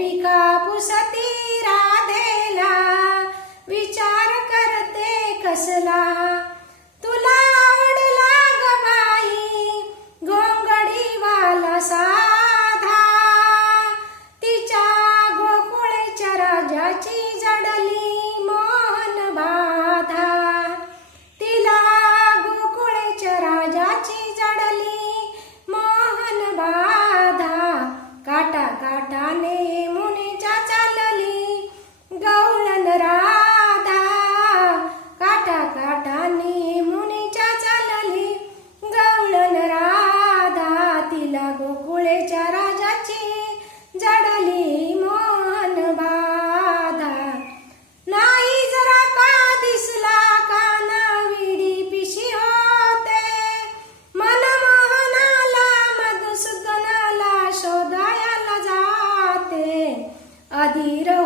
गोपिका पुसती राधेला. विचार करते कसला. तुला आवडला गबाई गोंगडीवाला साधा. तिच्या गोकुळच्या राजाची जडली. ആദിരാ